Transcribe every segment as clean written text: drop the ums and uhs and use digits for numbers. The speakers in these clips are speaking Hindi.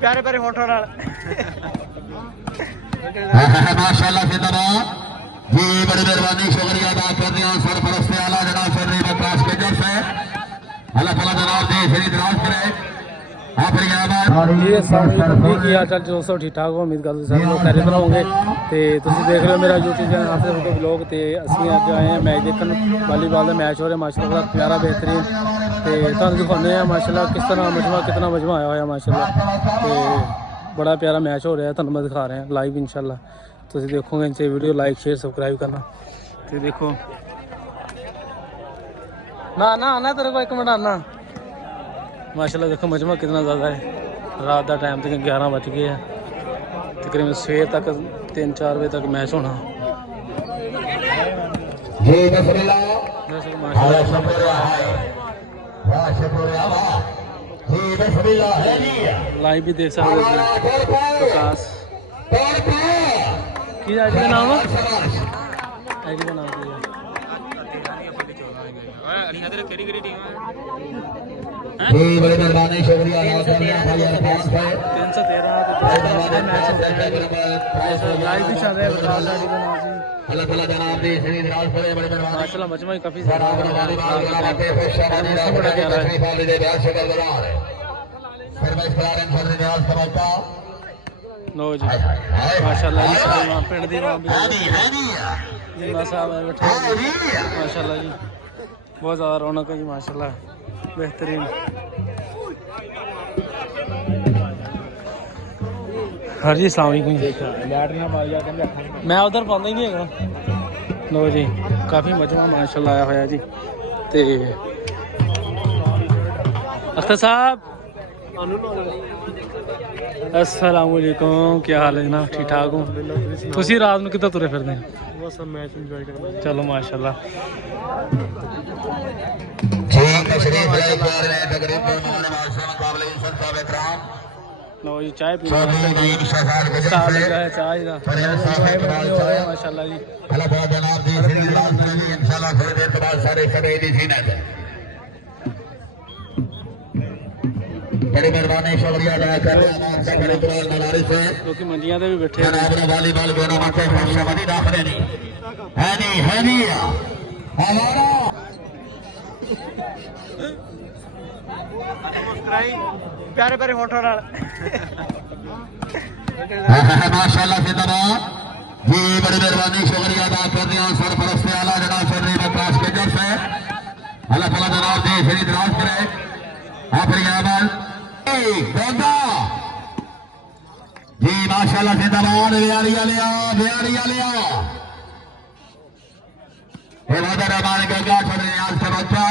प्यारे प्यारे फोटो माशाअल्लाह जिंदाबाद जी, बड़ी मेहरबानी, शुक्रिया अदा करते हैं सरपरस्त आला जनाब सरनी बकराश के जब से अल्लाह ताला जनाब दे शरीर दराज करे। और ये सारे की हाल चाल दोस्तों ठीक ठाक हो, उम्मीद करते सारे लोग खैरियत होंगे। तो तुम देख रहे हो मेरा यूट्यूब चैनल आफिर फोटो ब्लॉग। तो असं अज आए हैं मैच देखने, वालीबॉल का मैच हो रहा है माशाल्लाह, बड़ा प्यारा बेहतरीन। तो तुम दिखाने हैं माशाल्लाह किस तरह मजमा, कितना मजमा आया हुआ माशाल्लाह। तो बड़ा प्यारा मैच हो रहा है, तुम दिखा रहे हैं लाइव इंशाल्लाह। तुम देखोगे इनसे वीडियो लाइक शेयर सबसक्राइब करना। तो देखो ना आना तेरे को एक मिनट आना माशाल्लाह। देखो मजमा कितना ज़्यादा है, रात का टाइम तक 11 बज गए हैं, तकरीबन सवेर तक 3-4 बजे तक मैच होना। लाइव भी देख सकते हो प्रकाश की आईडी का नाम है, आईडी का नाम क्या है? बड़ी मेहरबानी, शुक्रिया अदा करते हैं भाई अरफान भाई। 313 मैच लाइव भी चल रहे हैं प्रकाश आईडी का नाम से। अल्लाह ताला जनाब दे शरीर दराज करे। बड़ी मेहरबानी माशाल्लाह मजमा ही काफी ज़्यादा बड़ा प्यारा लो जी माशाल्लाह जी, पिंड दी मां भी जिन्ना साहब है बैठे माशाल्लाह जी, बहुत ज़्यादा रौनक है जी माशाल्लाह, बेहतरीन। हाँ जी अस्सलाम वालेकुम। मैं उधर पाँदा ही नहीं है। लो जी काफ़ी मजमा माशाल्लाह आया होया जी। तो अख्तर साहब अस्सलाम वालेकुम, क्या हाल है जनाब, ठीक ठाक हो? तुसी रात में कितना तुरे फिरते हैं? बस मैच एंजॉय करना। चलो माशाल्लाह लो जी चाय पी चाय माशाल्लाह जी। बड़ी मेहरबानी, शुक्रिया अदा करते हैं क्योंकि मंडियां भी बैठे वालीबॉल प्यारे प्यारे फोटो माशाअल्लाह जिंदाबाद जी, बड़ी मेहरबानी, शुक्रिया अदा करते हैं सरपरस्त आला जनाब सरनी बकराश के जब से अल्लाह ताला जनाब दे शरीर दराज करे। जी माशाल्लाह जिंदाबाद, बिहारिया लिया रहमान गंगा छोड़ आज से बच्चा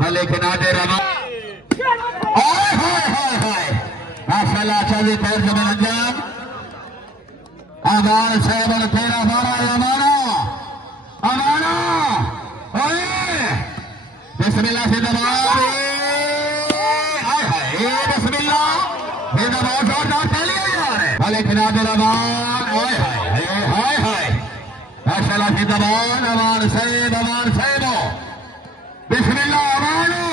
मलिक नादे रहमान माशाल्लाह चली पैर जमीन अंजाम अमान साहब तेरा मारा अमाना बिस्मिल्लाह जिंदाबाद, बिस्मिल्लाह जिंदाबाद, जोरदार तालियां यार मलिक नादे रहमान माशाल्लाह जिंदाबाद, अमान साहब बिस्मिल्लाह अमानो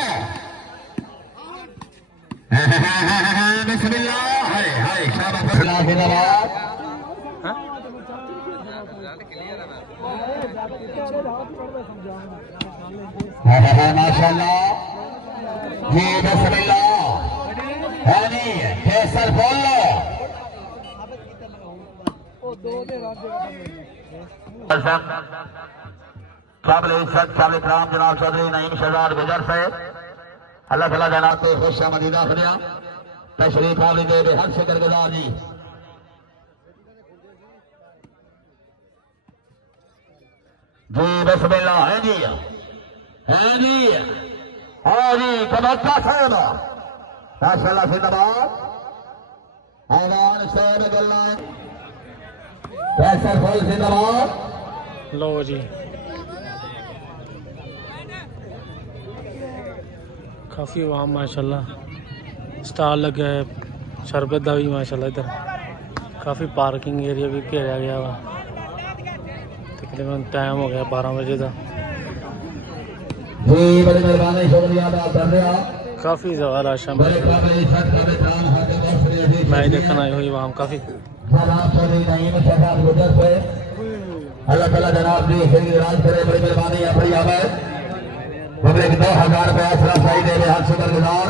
बिस्मिल्लाह शाबाश जिंदाबाद। माशाल्लाह जी बिस्मिल्लाह है नहीं फैसल बोल लो जनाब चौधरी नईम शहजाद गुजर से अल्लाह ताला जनाब से खुश मदीदा खड़िया तशरीफ आली दे हर शुक्रगुजार जी। जी बिस्मिल्लाह है जी हाँ जी कबक्का साहब माशाल्लाह जिंदाबाद, आवान साहब गल्ला फैसल फुल जिंदाबाद। लो जी काफ़ी आवाम माशाल्लाह, स्टॉल लगे है शरबत का भी माशाल्लाह, इधर काफ़ी पार्किंग एरिया भी घेरा गया वा। तकरीबन टाइम हो गया 12 बजे का। काफ़ी ज़्यादा रश है। मैच देखने आए हुए वहाँ काफ़ी। अल्लाह ताला जनाब जी राज करे, बड़ी मेहरबानी है भाई। आवे पब्लिक 2000 रुपये आसरा सही दे रहे, हाथ शुक्रगुजार।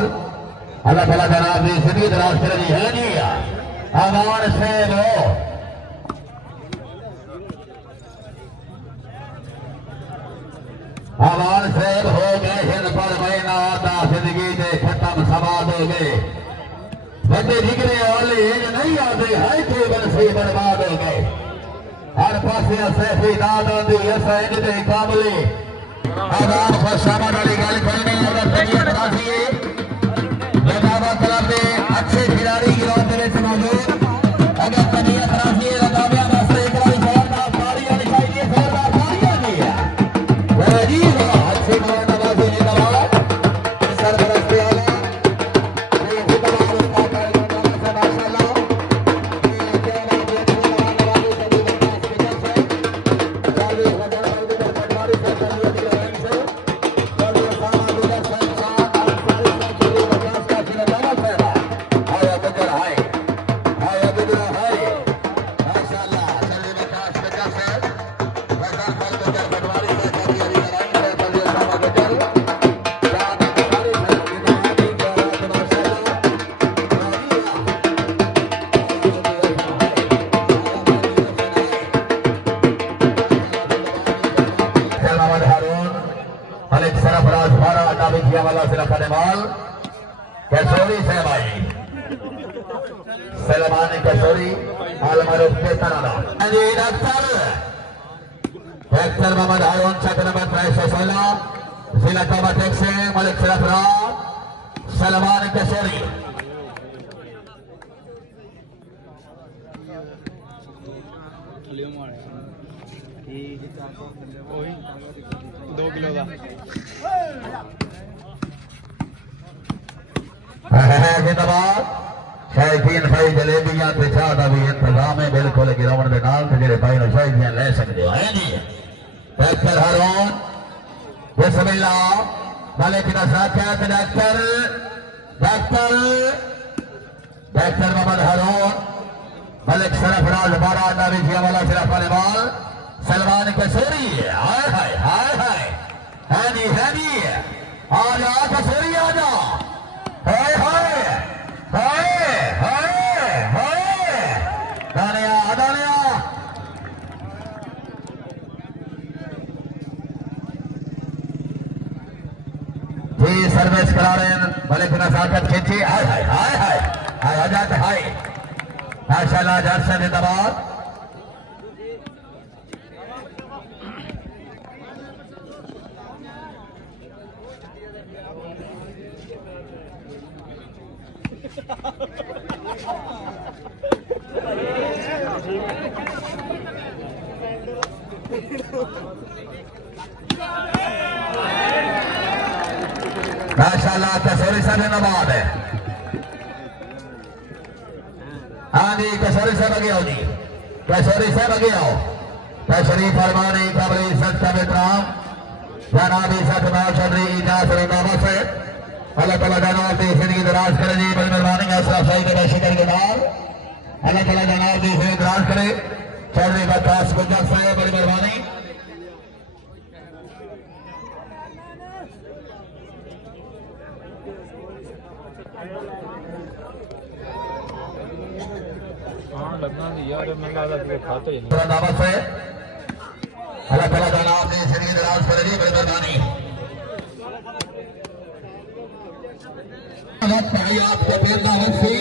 अल्लाह ताला जनाब जी जिंदगी दराज करे जी है नहीं आवान से लो आवान से हो गए हिंद पर महीना आता जिंदगी के खत्म सवाद हो गए। बड़े जिगरे वाले नहीं आते है के बरसे बर्बाद हो गए। हर पासे सैफी दाद आंदी ऐसा इनके काबले आवाम फसाना वाली गल करने अगर तबीयत राजी है लगावा क्लब में अच्छे खिलाड़ी ग्राउंड में मौजूद। अगर तबीयत राजी है लगावे वास्ते एक बार जोरदार तालियां चाहिए, जोरदार तालियां चाहिए। बड़ा जी अच्छे ग्राउंड नवाजी ने दबाया सरपरस्त आला ये जितना उसका कार्यक्रम से माशाल्लाह कसौरी से भाई सलमान कसौरी आलमरूफ के तनाला डॉक्टर मोहम्मद हारून छात्र नंबर 516 जिला काबा टेक्स से मलिक सरफराज सलमान कसौरी। दो किलो का जिंदाबाद शायकीन भाई जलेबियां ते चाह का भी इंतजाम है बिल्कुल ग्राउंड के नाल ते जेडे भाई नो शायकियां ले सकते हो है जी। डॉक्टर हारून बिस्मिल्लाह मलिक का साक्षात डॉक्टर डॉक्टर डॉक्टर मोहम्मद हारून मलिक सरफराज बारा नावी जिया वाला सिर्फ वाल सलमान कसौरी हाय हाय हाय हाय है नी आ जा कसौरी आ जा हाय हाय हाय हाय हाय दानिया दानिया जी सर्विस करा रहे हैं मलिक ने साकत खींची हाय हाय हाय हाय हाय आजाद हाय माशाल्लाह जर्सन जिंदाबाद। माशाल्लाह कसौरी साहब जिंदाबाद है। हाँ जी कसौरी साहब आगे आओ जी, कसौरी साहब आगे आओ। तशरीफ फरमाने काबिल इज्जत का एहतराम जनाब इज्जत माल चौधरी इजाज रंगावा से अल्लाह ताला जनाब की जिंदगी दराज करे जी, बड़ी मेहरबानी असरा सही के शिकर के नाल अल्लाह ताला जनाब की जिंदगी दराज करे। चौधरी बकास गुजर साहब बड़ी मेहरबानी। लगना भी यार मैं लगा कि खाते ही नहीं दावत है अल्लाह ताला जनाब ने जिंदगी दराज करे जी, बड़ी मेहरबानी। भाई आपको बेदावत से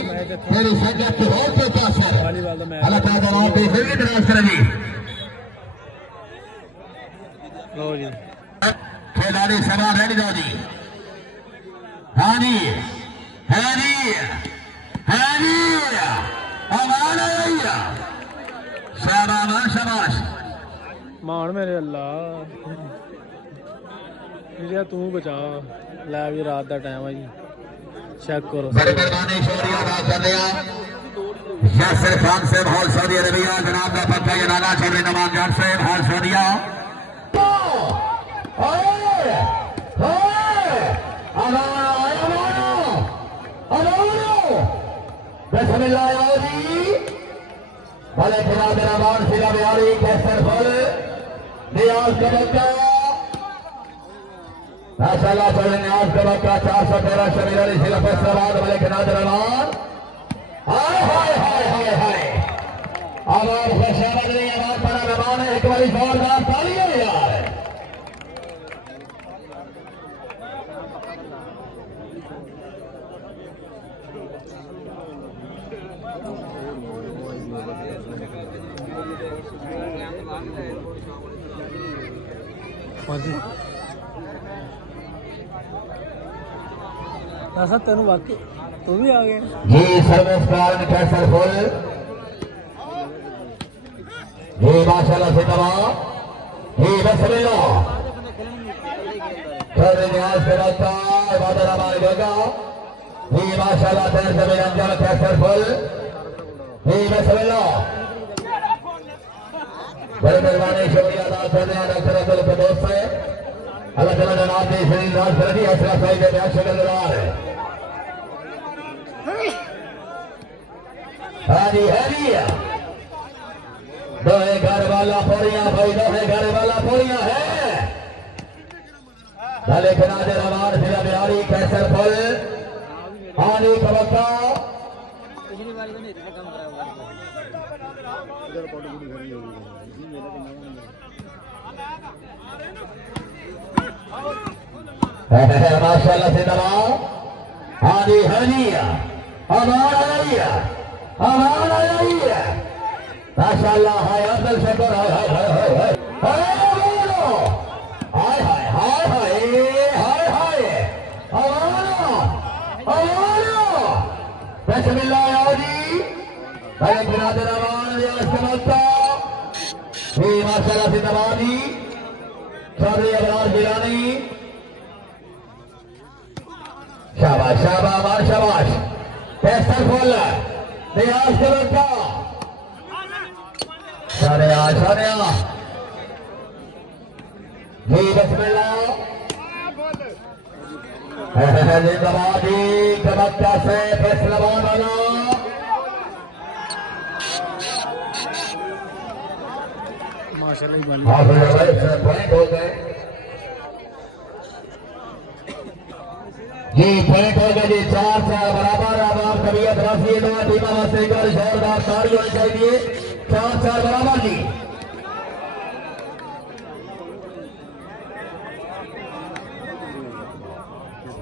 मेरी संगत हो के पास है अल्लाह ताला जनाब ने जिंदगी दराज करे जी। लो जी खिलाड़ी सभा रेडी जाओ जी। हाँ जी है जी है जी शाबाश शाबाश मान मेरे अल्लाह मेरा तू बचा लै भी रात का टाइम है जी चेक करो। बड़ी मेहरबानी शुक्रिया अदा कर दिया यासिर खान साहब हॉल सऊदी अरबिया जनाब का पक्का ये नाना चौधरी नवाज जाट साहब हॉल सऊदिया। बिस्मिल्लाह जी भले खिला मेरा मान सिला बिहारी कैसर फल नियाज का बच्चा माशाल्लाह चौधरी नियाज का बच्चा 413 शमीर सिला फैसलाबाद भले खिला मेरा मान हाय हाय हाय हाय हाय आवाज खुशामद नहीं आवाज बड़ा मेहमान है एक बारी जोरदार तालियां यार ऐसा तेन वाकई तू भी आ गया जी सर्विस कारण कैसर फुल जी माशाल्लाह से दवा जी बिस्मिल्लाह कर नियाज के बच्चा इबादत हमारे गंगा जी माशाल्लाह तेरे से मेरा अंजाम कैसर फुल जी बिस्मिल्लाह बड़ी मेहरबानी शुक्रिया अदा करते हैं डॉक्टर अब्दुल कदोस से अल्लाह ताला जनाब ने शरीर राज कर दिया असला साहिब के ब्याह शक्लदार है हाजी हाजी दो घर वाला पोड़िया भाई दो घर वाला पोड़िया है भले खिलाजे रवान सिला बिहारी कैसर फल आनी कबक्का माशाल्लाह से दवा हाजी हाजिया हमारा माशाल्लाह हाय अब्दुल शकर हाय हाय हाय हाय हाय हाय हाय हाय हाय हाय हमारा बिस्मिल्लाह जी भाई बिरादर रवान या समझता जी माशाल्लाह से दवानी चौधरी अबरार गिलानी शाबाश शाबाश शाबाश कैसर फुल नियाज के बच्चा शानिया जी बिस्मिल्लाह जिंदाबाद जी के बच्चा से फैसलाबाद वाला माशाल्लाह पॉइंट हो गए जी पॉइंट हो गए जी 4-4 बराबर अब आप कबियत राशि दोनों टीमों में से जोरदार ताली होनी चाहिए 4-4 बराबर जी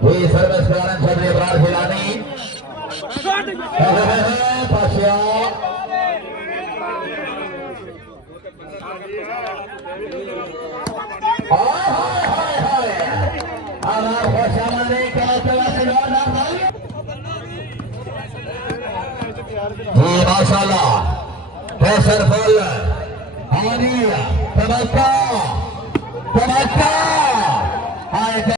जी सर्विस कारण चौधरी अबरार गिलानी पाशिया जी माशाल्लाह कैसर फुल हानिया तबक्का